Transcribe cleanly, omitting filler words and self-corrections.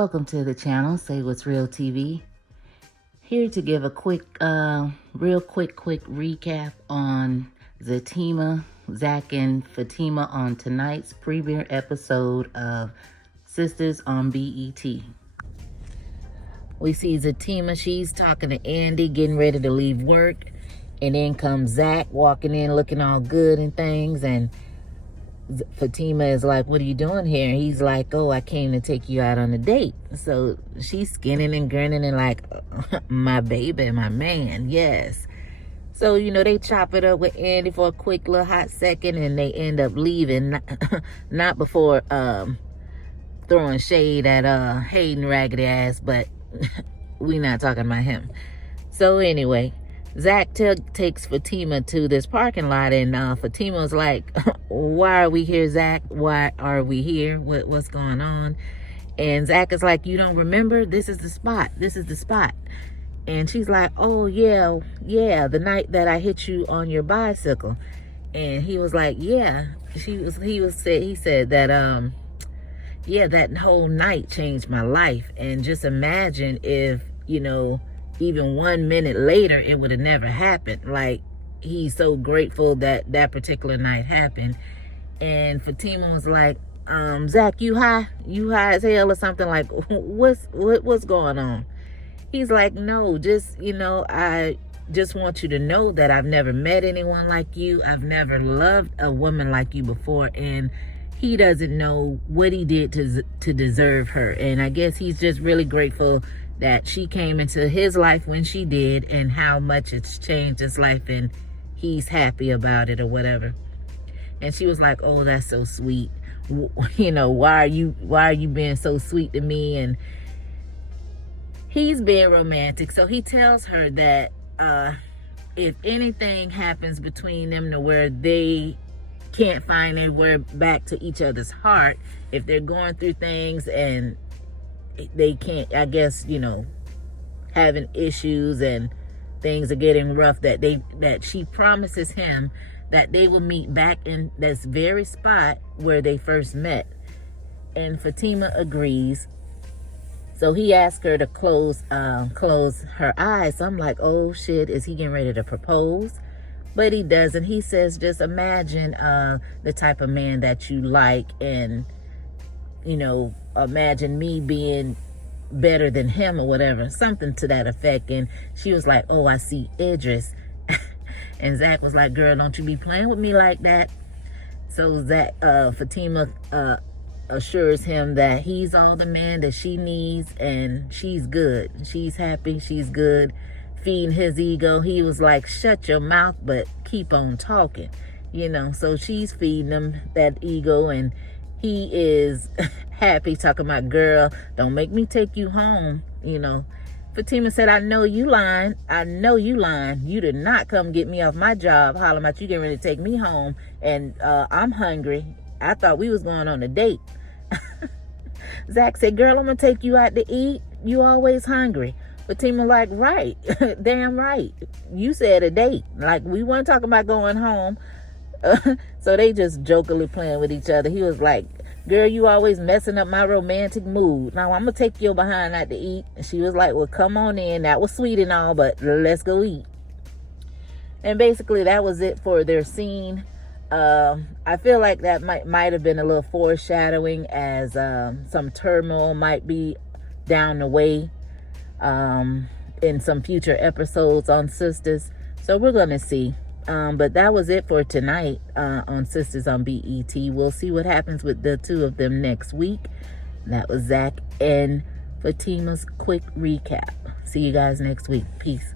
Welcome to the channel, Say What's Real TV. Here to give a quick, real quick recap on Zac and Fatima on tonight's premiere episode of Sistas on BET. We see Fatima, she's talking to Andy, getting ready to leave work. And then comes Zac walking in looking all good and things. And Fatima is like, what are you doing here? And he's like, oh, I came to take you out on a date. So she's skinning and grinning and like, my baby, my man, yes. So, you know, they chop it up with Andy for a quick little hot second and they end up leaving. Not before throwing shade at Hayden Raggedy Ass, but we not talking about him. So anyway, Zac takes Fatima to this parking lot, and Fatima's like, why are we here, Zac? Why are we here? What's going on? And Zac is like, you don't remember? This is the spot. This is the spot. And she's like, oh, yeah, the night that I hit you on your bicycle. And he was like, yeah. He said that, yeah, that whole night changed my life. And just imagine if, you know, even 1 minute later, it would have never happened. Like, he's so grateful that that particular night happened. And Fatima was like, Zac, you high? You high as hell or something? Like, what's going on? He's like, no, just, you know, I just want you to know that I've never met anyone like you. I've never loved a woman like you before. And he doesn't know what he did to deserve her. And I guess he's just really grateful that she came into his life when she did and how much it's changed his life and he's happy about it or whatever. And she was like, oh, that's so sweet. You know, why are you being so sweet to me? And he's being romantic. So he tells her that if anything happens between them to where they can't find anywhere back to each other's heart, if they're going through things and they can't, I guess, you know, having issues and things are getting rough, that she promises him that they will meet back in this very spot where they first met. And Fatima agrees. So he asked her to close her eyes. So I'm like, oh shit, is he getting ready to propose? But he doesn't. He says, just imagine the type of man that you like, and you know, imagine me being better than him or whatever, something to that effect. And she was like, oh, I see Idris. And Zac was like, girl, don't you be playing with me like that. So Fatima assures him that he's all the man that she needs, and she's good. She's happy, she's good. Feeding his ego. He was like, shut your mouth, but keep on talking. You know, so she's feeding him that ego, and he is happy, talking about, girl, don't make me take you home. You know, Fatima said, I know you lying. I know you lying. You did not come get me off my job hollering about you getting ready to take me home. And I'm hungry. I thought we was going on a date. Zac said, girl, I'm going to take you out to eat. You always hungry. Fatima like, right. Damn right. You said a date. Like, we weren't talking about going home. So they just jokingly playing with each other. He was like, girl, you always messing up my romantic mood. Now I'm going to take your behind out to eat. And she was like, well, come on in. That was sweet and all, but let's go eat. And basically that was it for their scene. I feel like that might have been a little foreshadowing, as some turmoil might be down the way in some future episodes on Sistas. So we're going to see. But that was it for tonight on Sistas on BET. We'll see what happens with the two of them next week. That was Zac and Fatima's quick recap. See you guys next week. Peace.